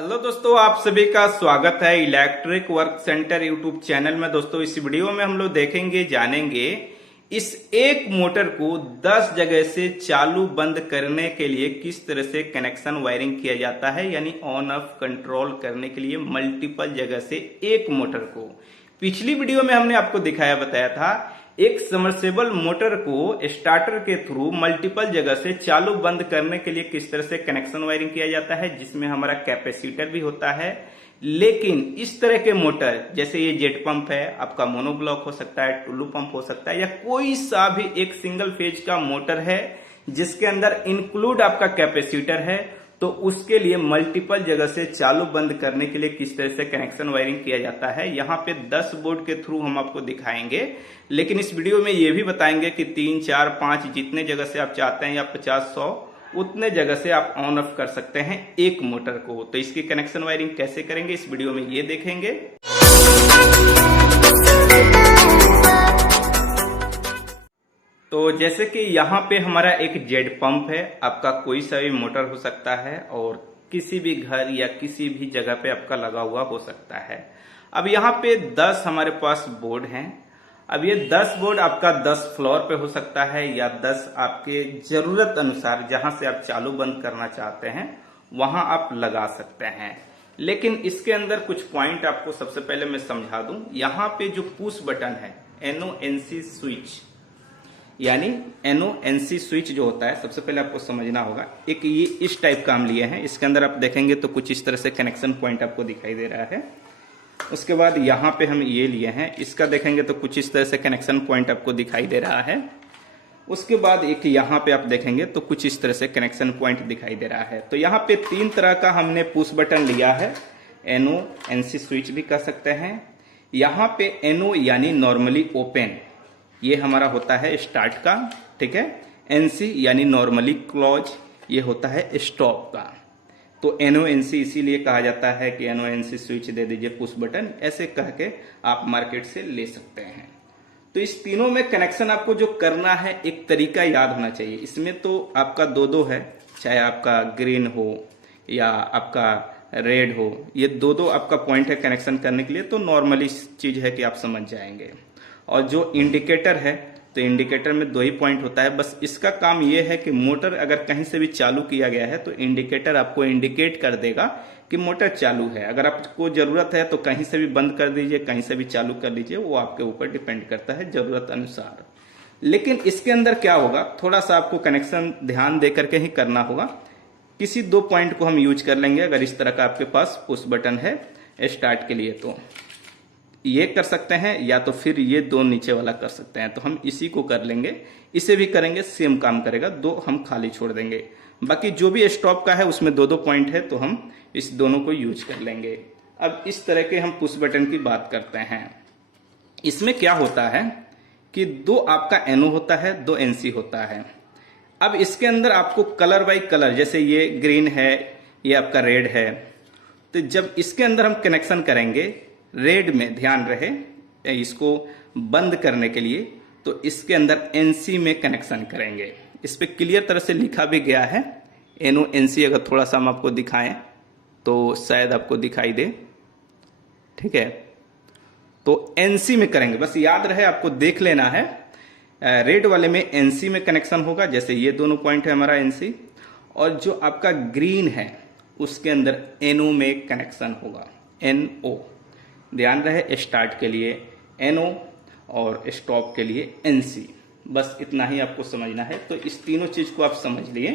Hello दोस्तों, आप सभी का स्वागत है electric work centre YouTube channel में। दोस्तों, इस वीडियो में हम लोग देखेंगे, जानेंगे इस एक मोटर को 10 जगह से चालू बंद करने के लिए किस तरह से कनेक्शन वायरिंग किया जाता है, यानी ऑन ऑफ कंट्रोल करने के लिए मल्टीपल जगह से एक मोटर को। पिछली वीडियो में हमने आपको दिखाया, बताया था एक समर्सेबल मोटर को स्टार्टर के थ्रू मल्टीपल जगह से चालू बंद करने के लिए किस तरह से कनेक्शन वायरिंग किया जाता है, जिसमें हमारा कैपेसिटर भी होता है। लेकिन इस तरह के मोटर, जैसे ये जेट पंप है, आपका मोनोब्लॉक हो सकता है, टुल्लू पंप हो सकता है, या कोई सा भी एक सिंगल फेज का मोटर है जिसके अंदर इंक्लूड आपका कैपेसिटर है, तो उसके लिए मल्टीपल जगह से चालू बंद करने के लिए किस तरह से कनेक्शन वायरिंग किया जाता है, यहाँ पे 10 बोर्ड के थ्रू हम आपको दिखाएंगे। लेकिन इस वीडियो में ये भी बताएंगे कि 3, 4, 5 जितने जगह से आप चाहते हैं, या 50, 100 उतने जगह से आप ऑन ऑफ कर सकते हैं एक मोटर को। तो इसकी कनेक्शन वायरिंग कैसे करेंगे, इस वीडियो में ये देखेंगे। तो जैसे कि यहाँ पे हमारा एक जेट पंप है, आपका कोई सा भी मोटर हो सकता है और किसी भी घर या किसी भी जगह पे आपका लगा हुआ हो सकता है। अब यहाँ पे 10 हमारे पास बोर्ड हैं। अब ये 10 बोर्ड आपका 10 फ्लोर पे हो सकता है, या 10 आपके जरूरत अनुसार जहां से आप चालू बंद करना चाहते हैं वहां आप लगा सकते हैं। लेकिन इसके अंदर कुछ पॉइंट आपको सबसे पहले मैं समझा दूं। यहाँ पे जो पुश बटन है, NONC स्विच, यानी NONC स्विच जो होता है, सबसे पहले आपको समझना होगा। एक ये इस टाइप का हम लिए हैं, इसके अंदर आप देखेंगे तो कुछ इस तरह से कनेक्शन पॉइंट आपको दिखाई दे रहा है। उसके बाद यहाँ पे हम ये लिए हैं, इसका देखेंगे तो कुछ इस तरह से कनेक्शन पॉइंट आपको दिखाई दे रहा है। उसके बाद एक यहाँ पे आप देखेंगे तो कुछ इस तरह से कनेक्शन पॉइंट दिखाई दे रहा है। तो यहाँ पे 3 तरह का हमने पुश बटन लिया है। NONC स्विच भी कह सकते हैं। यहाँ पे NO यानी नॉर्मली ओपन, ये हमारा होता है स्टार्ट का, ठीक है। NC यानी नॉर्मली क्लोज, ये होता है स्टॉप का। तो NONC इसीलिए कहा जाता है कि NONC स्विच दे दीजिए पुश बटन, ऐसे कह के आप मार्केट से ले सकते हैं। तो इस तीनों में कनेक्शन आपको जो करना है, एक तरीका याद होना चाहिए। इसमें तो आपका दो है, चाहे आपका ग्रीन हो या आपका रेड हो, ये दो आपका पॉइंट है कनेक्शन करने के लिए। तो नॉर्मली चीज है कि आप समझ जाएंगे। और जो इंडिकेटर है, तो इंडिकेटर में 2 ही पॉइंट होता है। बस इसका काम यह है कि मोटर अगर कहीं से भी चालू किया गया है तो इंडिकेटर आपको इंडिकेट कर देगा कि मोटर चालू है। अगर आपको जरूरत है तो कहीं से भी बंद कर दीजिए, कहीं से भी चालू कर लीजिए, वो आपके ऊपर डिपेंड करता है जरूरत अनुसार। लेकिन इसके अंदर क्या होगा, थोड़ा सा आपको कनेक्शन ध्यान दे करके ही करना होगा। किसी 2 पॉइंट को हम यूज कर लेंगे। अगर इस तरह का आपके पास पुश बटन है स्टार्ट के लिए, तो ये कर सकते हैं, या तो फिर ये 2 नीचे वाला कर सकते हैं। तो हम इसी को कर लेंगे, इसे भी करेंगे, सेम काम करेगा। 2 हम खाली छोड़ देंगे। बाकी जो भी स्टॉप का है उसमें 2 पॉइंट है, तो हम इस दोनों को यूज कर लेंगे। अब इस तरह के हम पुश बटन की बात करते हैं। इसमें क्या होता है कि 2 आपका NO होता है, 2 NC होता है। अब इसके अंदर आपको कलर बाई कलर, जैसे ये ग्रीन है, ये आपका रेड है, तो जब इसके अंदर हम कनेक्शन करेंगे, रेड में ध्यान रहे इसको बंद करने के लिए, तो इसके अंदर NC में कनेक्शन करेंगे। इस पे क्लियर तरह से लिखा भी गया है NONC। अगर थोड़ा सा हम आपको दिखाएं तो शायद आपको दिखाई दे, ठीक है। तो NC में करेंगे, बस याद रहे, आपको देख लेना है। रेड वाले में NC में कनेक्शन होगा, जैसे ये दोनों पॉइंट है हमारा NC, और जो आपका ग्रीन है उसके अंदर NO में कनेक्शन होगा, NO। ध्यान रहे, स्टार्ट के लिए NO और स्टॉप के लिए NC। बस इतना ही आपको समझना है। तो इस तीनों चीज को आप समझ लिए।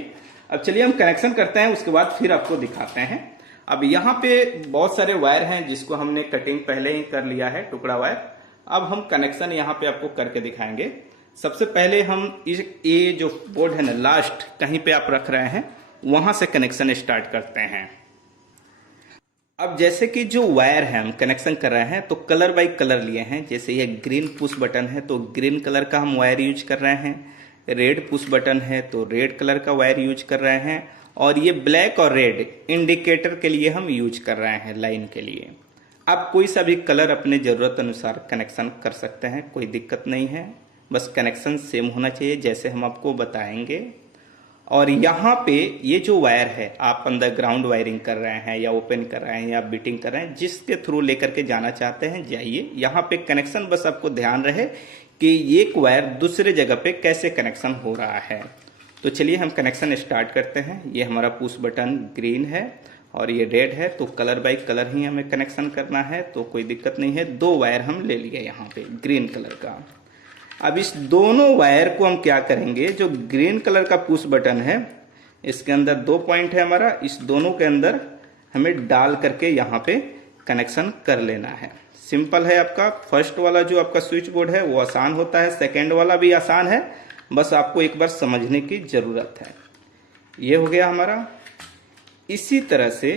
अब चलिए हम कनेक्शन करते हैं, उसके बाद फिर आपको दिखाते हैं। अब यहाँ पे बहुत सारे वायर हैं जिसको हमने कटिंग पहले ही कर लिया है, टुकड़ा वायर। अब हम कनेक्शन यहाँ पे आपको करके दिखाएंगे। सबसे पहले हम ये जो बोर्ड है ना, लास्ट कहीं पे आप रख रहे हैं, वहां से कनेक्शन स्टार्ट करते हैं। अब जैसे कि जो वायर है हम कनेक्शन कर रहे हैं, तो कलर बाई कलर लिए हैं। जैसे ये ग्रीन पुश बटन है तो ग्रीन कलर का हम वायर यूज कर रहे हैं। रेड पुश बटन है तो रेड कलर का वायर यूज कर रहे हैं। और ये ब्लैक और रेड इंडिकेटर के लिए हम यूज कर रहे हैं, लाइन के लिए। आप कोई सा भी कलर अपने जरूरत अनुसार कनेक्शन कर सकते हैं, कोई दिक्कत नहीं है। बस कनेक्शन सेम होना चाहिए जैसे हम आपको बताएंगे। और यहाँ पे ये जो वायर है, आप अंदर ग्राउंड वायरिंग कर रहे हैं या ओपन कर रहे हैं या बीटिंग कर रहे हैं, जिसके थ्रू लेकर के जाना चाहते हैं जाइए। यहाँ पे कनेक्शन बस आपको ध्यान रहे कि एक वायर दूसरे जगह पे कैसे कनेक्शन हो रहा है। तो चलिए हम कनेक्शन स्टार्ट करते हैं। ये हमारा पुश बटन ग्रीन है और ये रेड है, तो कलर बाय कलर ही हमें कनेक्शन करना है, तो कोई दिक्कत नहीं है। 2 वायर हम ले लिए यहाँ पे ग्रीन कलर का। अब इस दोनों वायर को हम क्या करेंगे, जो ग्रीन कलर का पुश बटन है इसके अंदर 2 पॉइंट है हमारा, इस दोनों के अंदर हमें डाल करके यहाँ पे कनेक्शन कर लेना है। सिंपल है आपका। फर्स्ट वाला जो आपका स्विच बोर्ड है वो आसान होता है, सेकेंड वाला भी आसान है, बस आपको एक बार समझने की जरूरत है। ये हो गया हमारा। इसी तरह से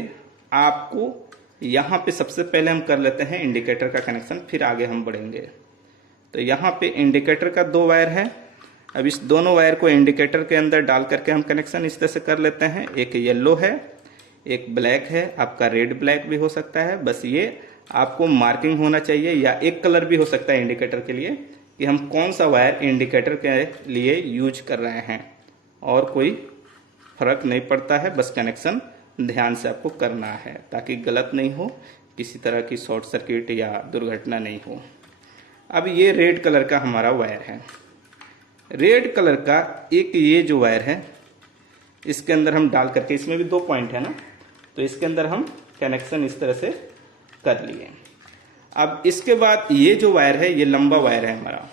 आपको यहाँ पे सबसे पहले हम कर लेते हैं इंडिकेटर का कनेक्शन, फिर आगे हम बढ़ेंगे। तो यहाँ पे इंडिकेटर का 2 वायर है। अब इस दोनों वायर को इंडिकेटर के अंदर डाल करके हम कनेक्शन इस तरह से कर लेते हैं। एक येलो है, एक ब्लैक है, आपका रेड ब्लैक भी हो सकता है, बस ये आपको मार्किंग होना चाहिए, या एक कलर भी हो सकता है इंडिकेटर के लिए कि हम कौन सा वायर इंडिकेटर के लिए यूज कर रहे हैं, और कोई फर्क नहीं पड़ता है। बस कनेक्शन ध्यान से आपको करना है ताकि गलत नहीं हो, किसी तरह की शॉर्ट सर्किट या दुर्घटना नहीं हो। अब ये रेड कलर का हमारा वायर है। रेड कलर का एक ये जो वायर है इसके अंदर हम डाल करके, इसमें भी 2 पॉइंट है ना, तो इसके अंदर हम कनेक्शन इस तरह से कर लिए। अब इसके बाद ये जो वायर है, ये लंबा वायर है हमारा,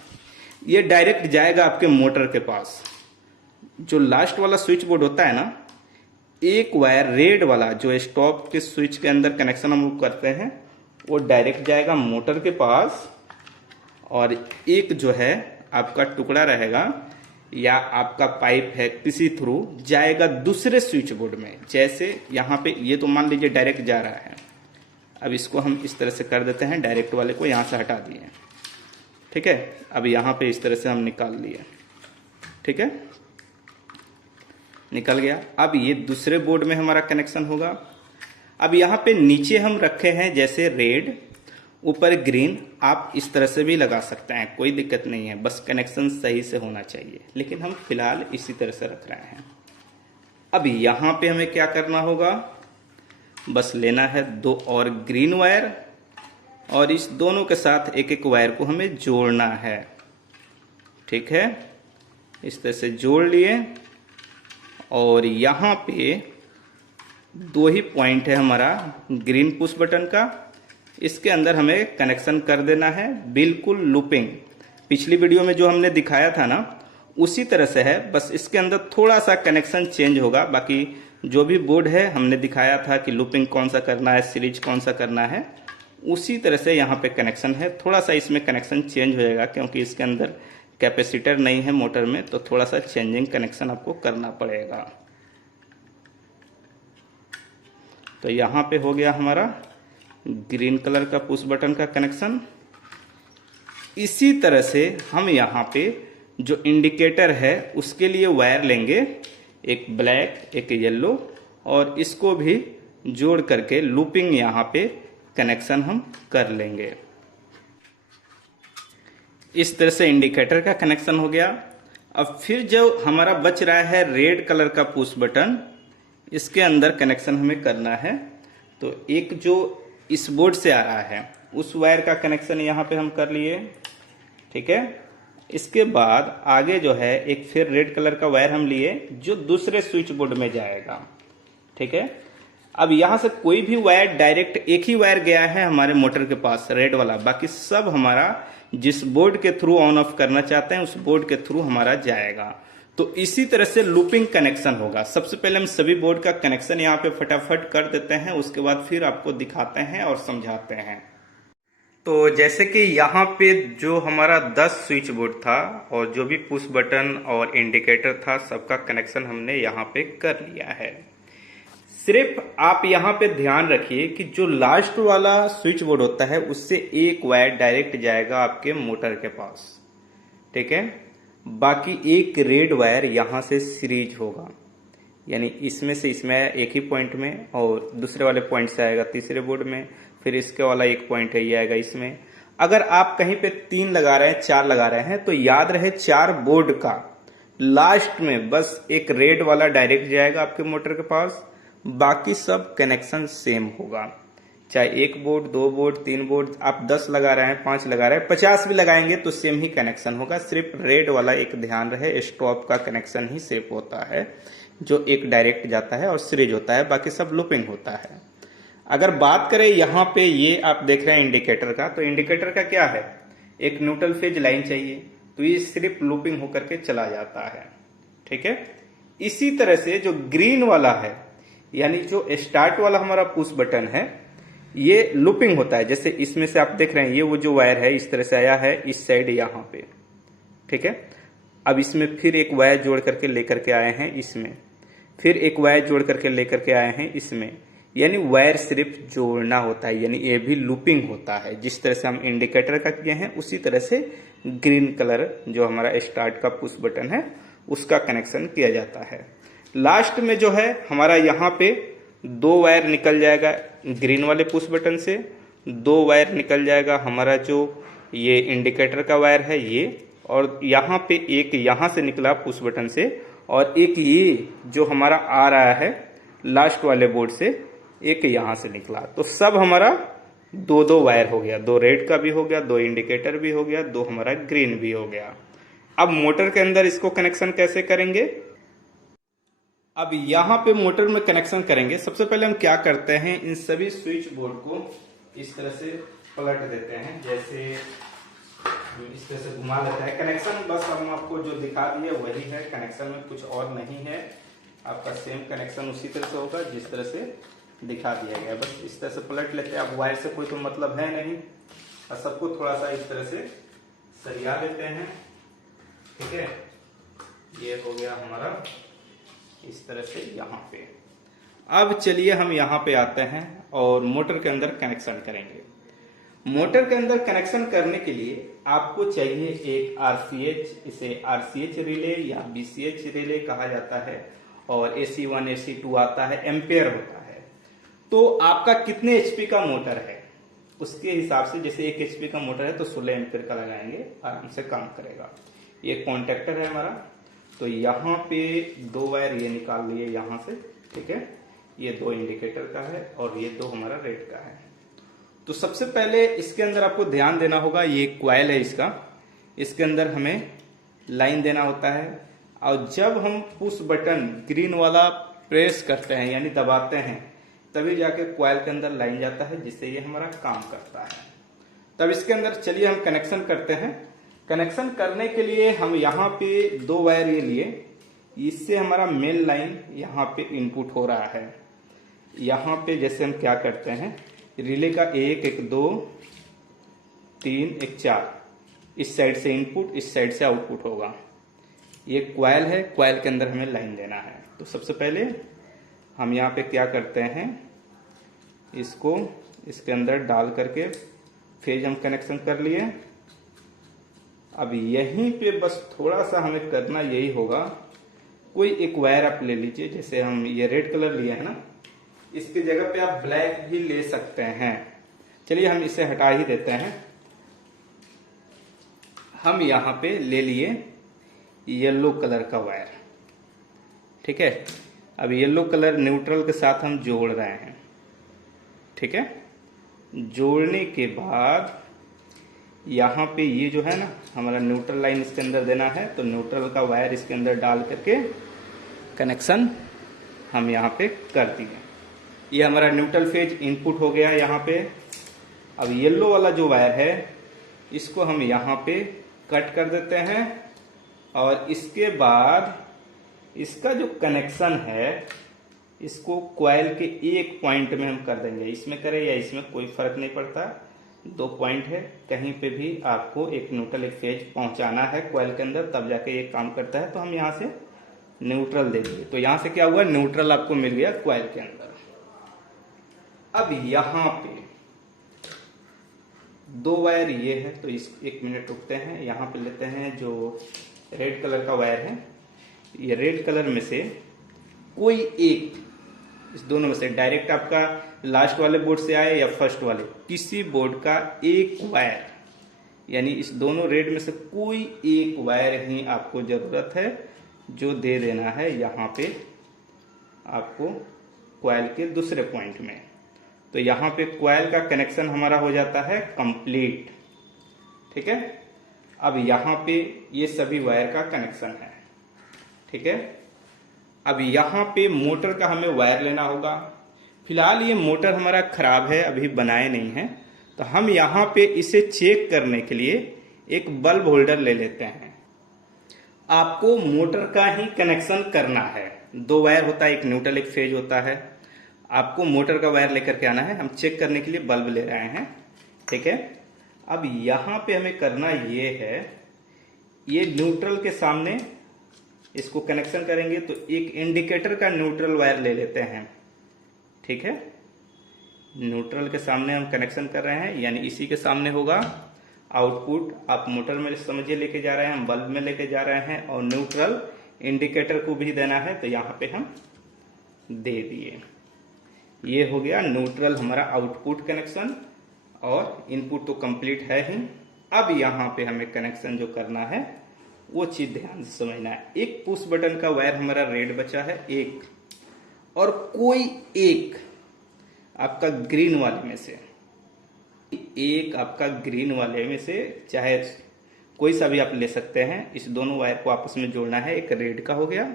ये डायरेक्ट जाएगा आपके मोटर के पास। जो लास्ट वाला स्विच बोर्ड होता है ना, एक वायर रेड वाला जो स्टॉप के स्विच के अंदर कनेक्शन हम करते हैं वो डायरेक्ट जाएगा मोटर के पास, और एक जो है आपका टुकड़ा रहेगा या आपका पाइप है किसी थ्रू जाएगा दूसरे स्विच बोर्ड में। जैसे यहाँ पे ये तो मान लीजिए डायरेक्ट जा रहा है, अब इसको हम इस तरह से कर देते हैं, डायरेक्ट वाले को यहाँ से हटा दिए, ठीक है। अब यहाँ पे इस तरह से हम निकाल लिए, ठीक है, निकल गया। अब ये दूसरे बोर्ड में हमारा कनेक्शन होगा। अब यहाँ पे नीचे हम रखे हैं जैसे रेड, ऊपर ग्रीन, आप इस तरह से भी लगा सकते हैं, कोई दिक्कत नहीं है, बस कनेक्शन सही से होना चाहिए। लेकिन हम फिलहाल इसी तरह से रख रहे हैं। अब यहाँ पे हमें क्या करना होगा, बस लेना है 2 और ग्रीन वायर, और इस दोनों के साथ एक एक वायर को हमें जोड़ना है, ठीक है। इस तरह से जोड़ लिए, और यहाँ पे 2 ही पॉइंट है हमारा ग्रीन पुश बटन का, इसके अंदर हमें कनेक्शन कर देना है, बिल्कुल लूपिंग। पिछली वीडियो में जो हमने दिखाया था ना उसी तरह से है, बस इसके अंदर थोड़ा सा कनेक्शन चेंज होगा। बाकी जो भी बोर्ड है हमने दिखाया था कि लूपिंग कौन सा करना है, सीरीज कौन सा करना है, उसी तरह से यहाँ पे कनेक्शन है। थोड़ा सा इसमें कनेक्शन चेंज हो जाएगा क्योंकि इसके अंदर कैपेसिटर नहीं है मोटर में, तो थोड़ा सा चेंजिंग कनेक्शन आपको करना पड़ेगा। तो यहाँ पे हो गया हमारा ग्रीन कलर का पुश बटन का कनेक्शन। इसी तरह से हम यहाँ पे जो इंडिकेटर है उसके लिए वायर लेंगे, एक ब्लैक एक येलो, और इसको भी जोड़ करके लूपिंग यहाँ पे कनेक्शन हम कर लेंगे। इस तरह से इंडिकेटर का कनेक्शन हो गया। अब फिर जो हमारा बच रहा है रेड कलर का पुश बटन, इसके अंदर कनेक्शन हमें करना है। तो एक जो इस बोर्ड से आ रहा है उस वायर का कनेक्शन यहाँ पे हम कर लिए, ठीक है। इसके बाद आगे जो है एक फिर रेड कलर का वायर हम लिए जो दूसरे स्विच बोर्ड में जाएगा, ठीक है। अब यहाँ से कोई भी वायर डायरेक्ट, एक ही वायर गया है हमारे मोटर के पास रेड वाला, बाकी सब हमारा जिस बोर्ड के थ्रू ऑन ऑफ करना चाहते हैं उस बोर्ड के थ्रू हमारा जाएगा। तो इसी तरह से लूपिंग कनेक्शन होगा। सबसे पहले हम सभी बोर्ड का कनेक्शन यहाँ पे फटाफट कर देते हैं, उसके बाद फिर आपको दिखाते हैं और समझाते हैं। तो जैसे कि यहाँ पे जो हमारा 10 स्विच बोर्ड था और जो भी पुश बटन और इंडिकेटर था, सबका कनेक्शन हमने यहाँ पे कर लिया है। सिर्फ आप यहाँ पे ध्यान रखिए कि जो लास्ट वाला स्विच बोर्ड होता है उससे एक वायर डायरेक्ट जाएगा आपके मोटर के पास, ठीक है। बाकी एक रेड वायर यहाँ से सीरीज होगा, यानी इसमें से इसमें एक ही पॉइंट में, और दूसरे वाले पॉइंट से आएगा तीसरे बोर्ड में, फिर इसके वाला एक पॉइंट है ये आएगा इसमें। अगर आप कहीं पे 3 लगा रहे हैं 4 लगा रहे हैं तो याद रहे 4 बोर्ड का लास्ट में बस एक रेड वाला डायरेक्ट जाएगा आपके मोटर के पास, बाकी सब कनेक्शन सेम होगा। चाहे 1 बोर्ड 2 बोर्ड 3 बोर्ड आप 10 लगा रहे हैं 5 लगा रहे हैं 50 भी लगाएंगे तो सेम ही कनेक्शन होगा। सिर्फ रेड वाला एक ध्यान रहे, स्टॉप का कनेक्शन ही सेम होता है, जो एक डायरेक्ट जाता है और सीरीज होता है, बाकी सब लूपिंग होता है। अगर बात करें यहाँ पे ये आप देख रहे हैं इंडिकेटर का, तो इंडिकेटर का क्या है, एक न्यूट्रल फेज लाइन चाहिए, तो ये सिर्फ लूपिंग होकर के चला जाता है। ठीक है, इसी तरह से जो ग्रीन वाला है, यानी जो स्टार्ट वाला हमारा पुश बटन है, ये लूपिंग होता है। जैसे इसमें से आप देख रहे हैं, ये वो जो वायर है इस तरह से आया है इस साइड यहाँ पे। ठीक है, अब इसमें फिर एक वायर जोड़ करके लेकर के आए हैं इसमें, फिर एक वायर जोड़ करके लेकर के आए हैं इसमें, यानी वायर सिर्फ जोड़ना होता है, यानी ये भी लूपिंग होता है। जिस तरह से हम इंडिकेटर का किए हैं उसी तरह से ग्रीन कलर जो हमारा स्टार्ट का पुश बटन है उसका कनेक्शन किया जाता है। लास्ट में जो है हमारा यहाँ पे 2 वायर निकल जाएगा ग्रीन वाले पुश बटन से, 2 वायर निकल जाएगा हमारा जो ये इंडिकेटर का वायर है ये, और यहाँ पे एक यहाँ से निकला पुश बटन से, और एक ये जो हमारा आ रहा है लास्ट वाले बोर्ड से, एक यहाँ से निकला। तो सब हमारा 2 वायर हो गया, 2 रेड का भी हो गया, 2 इंडिकेटर भी हो गया, 2 हमारा ग्रीन भी हो गया। अब मोटर के अंदर इसको कनेक्शन कैसे करेंगे, अब यहाँ पे मोटर में कनेक्शन करेंगे। सबसे पहले हम क्या करते हैं, इन सभी स्विच बोर्ड को इस तरह से पलट देते हैं, जैसे इस तरह से घुमा देते हैं। कनेक्शन बस हम आपको जो दिखा दिए वही है, कनेक्शन में कुछ और नहीं है, आपका सेम कनेक्शन उसी तरह से होगा जिस तरह से दिखा दिया गया। बस इस तरह से पलट लेते हैं। अब वायर से कोई तो मतलब है नहीं, और सबको थोड़ा सा इस तरह से सरिया लेते हैं। ठीक है, ये हो गया हमारा इस तरह से यहाँ पे। अब चलिए हम यहाँ पे आते हैं और मोटर के अंदर कनेक्शन करेंगे। मोटर के अंदर कनेक्शन करने के लिए आपको चाहिए एक RCH, इसे RCH रिले या BCH रिले कहा जाता है, और AC1 AC2 आता है, एम्पेयर होता है। तो आपका कितने HP का मोटर है उसके हिसाब से, जैसे 1 HP का मोटर है तो 16 एम्पेयर का लगाएंगे, आराम से काम करेगा। ये कॉन्टेक्टर है हमारा, तो यहाँ पे 2 वायर ये निकाल लिए यहाँ से। ठीक है, ये 2 इंडिकेटर का है और ये 2 हमारा रेड का है। तो सबसे पहले इसके अंदर आपको ध्यान देना होगा, ये क्वाइल है इसका, इसके अंदर हमें लाइन देना होता है। और जब हम पुश बटन ग्रीन वाला प्रेस करते हैं यानी दबाते हैं, तभी जाके क्वाइल के अंदर लाइन जाता है, जिससे ये हमारा काम करता है। तब इसके अंदर चलिए हम कनेक्शन करते हैं। कनेक्शन करने के लिए हम यहाँ पे 2 वायर ये लिए, इससे हमारा मेन लाइन यहाँ पे इनपुट हो रहा है। यहाँ पे जैसे हम क्या करते हैं, रिले का 1 1 2 3 1 4, इस साइड से इनपुट इस साइड से आउटपुट होगा। ये क्वाइल है, क्वाइल के अंदर हमें लाइन देना है। तो सबसे पहले हम यहाँ पे क्या करते हैं, इसको इसके अंदर डाल करके फेज हम कनेक्शन कर लिए। अब यहीं पे बस थोड़ा सा हमें करना यही होगा, कोई एक वायर आप ले लीजिए, जैसे हम ये रेड कलर लिए है ना, इसकी जगह पे आप ब्लैक भी ले सकते हैं। चलिए हम इसे हटा ही देते हैं। हम यहाँ पे ले लिए येलो कलर का वायर। ठीक है, अब येलो कलर न्यूट्रल के साथ हम जोड़ रहे हैं। ठीक है, जोड़ने के बाद यहाँ पे ये जो है ना हमारा न्यूट्रल लाइन इसके अंदर देना है, तो न्यूट्रल का वायर इसके अंदर डाल करके कनेक्शन हम यहाँ पे कर दिए। ये हमारा न्यूट्रल फेज इनपुट हो गया यहाँ पे। अब येलो वाला जो वायर है इसको हम यहाँ पे कट कर देते हैं, और इसके बाद इसका जो कनेक्शन है इसको क्वाइल के एक पॉइंट में हम कर देंगे। इसमें करें या इसमें कोई फर्क नहीं पड़ता, 2 पॉइंट है, कहीं पे भी आपको एक न्यूट्रल एक फेज पहुंचाना है क्वाइल के अंदर, तब जाके ये काम करता है। तो हम यहाँ से न्यूट्रल दे दिए, तो यहाँ से क्या हुआ, न्यूट्रल आपको मिल गया क्वाइल के अंदर। अब यहाँ पे 2 वायर ये है, तो इस 1 मिनट रुकते हैं। यहाँ पे लेते हैं जो रेड कलर का वायर है, ये रेड कलर में से कोई एक, इस दोनों में से डायरेक्ट आपका लास्ट वाले बोर्ड से आए या फर्स्ट वाले, किसी बोर्ड का एक वायर, यानी इस दोनों रेड में से कोई एक वायर ही आपको जरूरत है जो दे देना है यहाँ पे आपको कॉइल के दूसरे पॉइंट में। तो यहाँ पे कॉइल का कनेक्शन हमारा हो जाता है कंप्लीट। ठीक है, अब यहाँ पे ये सभी वायर का कनेक्शन है। ठीक है, अब यहाँ पे मोटर का हमें वायर लेना होगा। फिलहाल ये मोटर हमारा खराब है, अभी बनाए नहीं है, तो हम यहाँ पे इसे चेक करने के लिए एक बल्ब होल्डर ले लेते हैं। आपको मोटर का ही कनेक्शन करना है। 2 वायर होता है, एक न्यूट्रल एक फेज होता है। आपको मोटर का वायर लेकर के आना है। हम चेक करने के लिए बल्ब ले रहे हैं। ठीक है, अब यहाँ पे हमें करना ये है, ये न्यूट्रल के सामने इसको कनेक्शन करेंगे तो एक इंडिकेटर का न्यूट्रल वायर ले लेते हैं। ठीक है, न्यूट्रल के सामने हम कनेक्शन कर रहे हैं, यानी इसी के सामने होगा आउटपुट। आप मोटर में समझिए लेके जा रहे हैं, हम बल्ब में लेके जा रहे हैं, और न्यूट्रल इंडिकेटर को भी देना है, तो यहाँ पे हम दे दिए। ये हो गया न्यूट्रल हमारा आउटपुट कनेक्शन, और इनपुट तो कंप्लीट है ही। अब यहाँ पे हमें कनेक्शन जो करना है वो चीज ध्यान से समझना है। एक पुश बटन का वायर हमारा रेड बचा है एक, और कोई एक आपका ग्रीन वाले में से, एक आपका ग्रीन वाले में से चाहे कोई सा भी आप ले सकते हैं। इस दोनों वायर को आपस में जोड़ना है। एक रेड का हो गया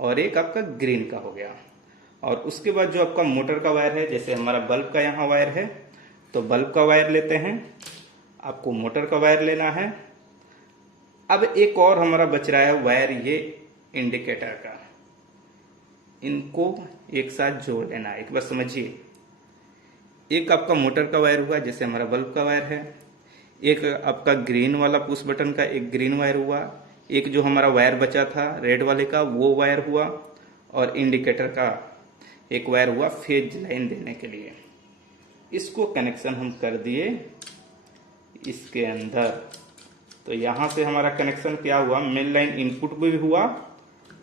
और एक आपका ग्रीन का हो गया। और उसके बाद जो आपका मोटर का वायर है, जैसे हमारा बल्ब का यहाँ वायर है, तो बल्ब का वायर लेते हैं। आपको मोटर का वायर लेना है। अब एक और हमारा बच रहा है वायर, ये इंडिकेटर का। इनको एक साथ जोड़ लेना है। एक बार समझिए, एक आपका मोटर का वायर हुआ, जैसे हमारा बल्ब का वायर है। एक आपका ग्रीन वाला पुश बटन का एक ग्रीन वायर हुआ। एक जो हमारा वायर बचा था रेड वाले का, वो वायर हुआ। और इंडिकेटर का एक वायर हुआ फेज लाइन देने के लिए। इसको कनेक्शन हम कर दिए इसके अंदर। तो यहां से हमारा कनेक्शन क्या हुआ, मेन लाइन इनपुट भी हुआ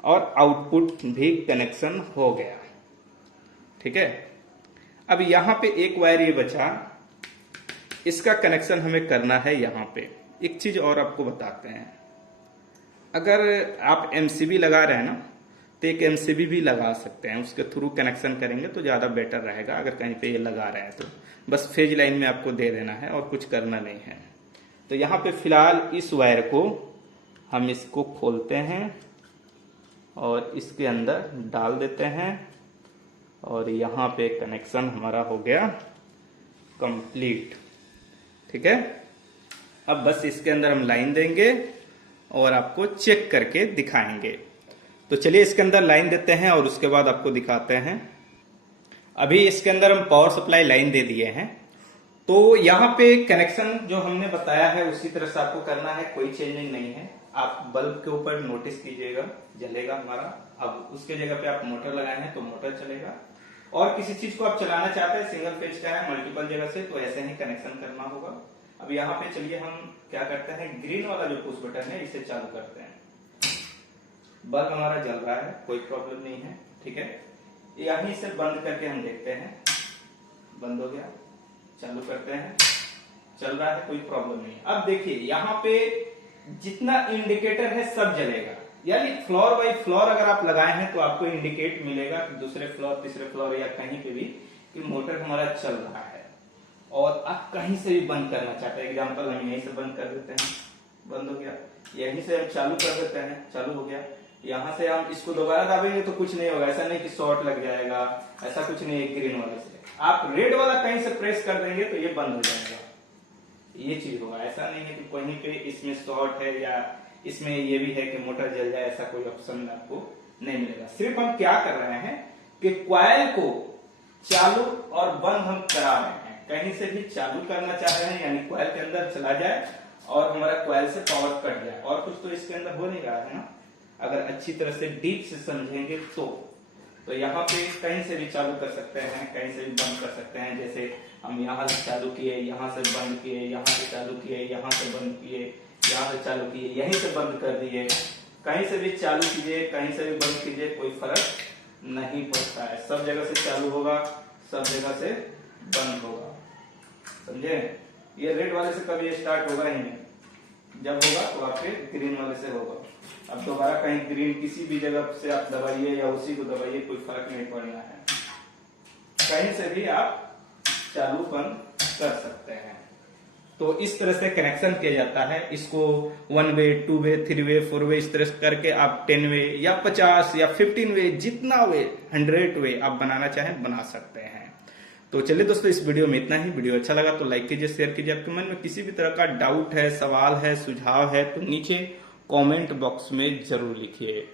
और आउटपुट भी कनेक्शन हो गया। ठीक है, अब यहां पे एक वायर ये बचा, इसका कनेक्शन हमें करना है यहां पे। एक चीज और आपको बताते हैं, अगर आप एमसीबी लगा रहे हैं ना, तो एक एमसीबी भी लगा सकते हैं। उसके थ्रू कनेक्शन करेंगे तो ज्यादा बेटर रहेगा। अगर कहीं पे ये लगा रहे हैं तो बस फेज लाइन में आपको दे देना है और कुछ करना नहीं है। तो यहाँ पे फिलहाल इस वायर को हम इसको खोलते हैं और इसके अंदर डाल देते हैं, और यहाँ पे कनेक्शन हमारा हो गया कंप्लीट। ठीक है, अब बस इसके अंदर हम लाइन देंगे और आपको चेक करके दिखाएंगे। तो चलिए इसके अंदर लाइन देते हैं और उसके बाद आपको दिखाते हैं। अभी इसके अंदर हम पावर सप्लाई लाइन दे दिए हैं। तो यहाँ पे कनेक्शन जो हमने बताया है उसी तरह से आपको करना है, कोई चेंजिंग नहीं है। आप बल्ब के ऊपर नोटिस कीजिएगा, जलेगा हमारा। अब उसके जगह पे आप मोटर लगाए हैं तो मोटर चलेगा। और किसी चीज को आप चलाना चाहते हैं, सिंगल फेज का है, मल्टीपल जगह से, तो ऐसे ही कनेक्शन करना होगा। अब यहाँ पे चलिए हम क्या करते हैं, ग्रीन वाला जो पुश बटन है इसे चालू करते हैं। बल्ब हमारा जल रहा है, कोई प्रॉब्लम नहीं है। ठीक है, यहीं से बंद करके हम देखते हैं। बंद हो गया, चालू करते हैं, चल रहा है, कोई प्रॉब्लम नहीं है। अब देखिए यहाँ पे जितना इंडिकेटर है सब जलेगा, यानी फ्लोर बाय फ्लोर अगर आप लगाए हैं तो आपको इंडिकेट मिलेगा दूसरे फ्लोर, तीसरे फ्लोर या कहीं पे भी कि मोटर हमारा चल रहा है। और आप कहीं से भी बंद करना चाहते हैं, एग्जाम्पल हम यहीं से बंद कर देते हैं, बंद हो गया। यहीं से हम चालू कर देते हैं, चालू हो गया। यहाँ से हम इसको दोबारा दाबेंगे तो कुछ नहीं होगा। ऐसा नहीं कि शॉर्ट लग जाएगा, ऐसा कुछ नहीं है। ग्रीन वाले से आप रेड वाला कहीं से प्रेस कर देंगे तो ये बंद हो जाएगा, ये चीज होगा। ऐसा नहीं है कि कहीं पे इसमें शॉर्ट है या इसमें ये भी है कि मोटर जल जाए, ऐसा कोई ऑप्शन आपको नहीं मिलेगा। सिर्फ हम क्या कर रहे हैं कि कॉइल को चालू और बंद हम करा रहे हैं। कहीं से भी चालू करना चाह रहे हैं, यानी कॉइल के अंदर चला जाए और हमारा कॉइल से पावर कट जाए। और कुछ तो इसके अंदर हो नहीं रहा है ना, अगर अच्छी तरह से डीप से समझेंगे तो यहाँ पे कहीं से भी चालू कर सकते हैं, कहीं से भी बंद कर सकते हैं। जैसे हम यहाँ से चालू किए, यहाँ से बंद किए, यहाँ से चालू किए, यहाँ से बंद किए, यहाँ से चालू किए, यहीं से बंद कर दिए। कहीं से भी चालू कीजिए, कहीं से भी बंद कीजिए, कोई फर्क नहीं पड़ता है। सब जगह से चालू होगा, सब जगह से बंद होगा, समझे। ये रेड वाले से कभी स्टार्ट होगा ही नहीं, जब होगा तो आपके ग्रीन वाले से होगा। अब दोबारा कहीं ग्रीन किसी भी जगह से आप दबाइए या उसी को दबाइए, कोई फर्क नहीं पड़ना है, कहीं से भी आप चालू बंद कर सकते हैं। तो इस तरह से कनेक्शन किया जाता है। इसको 1 वे, 2 वे, 3 वे, 4 वे इस तरह से करके आप 10 वे या 50 या 15 वे, जितना वे 100 वे आप बनाना चाहें बना सकते हैं। तो चलिए दोस्तों, इस वीडियो में इतना ही। वीडियो अच्छा लगा तो लाइक कीजिए, शेयर कीजिए। आपके मन में किसी भी तरह का डाउट है, सवाल है, सुझाव है तो नीचे कमेंट बॉक्स में जरूर लिखिए।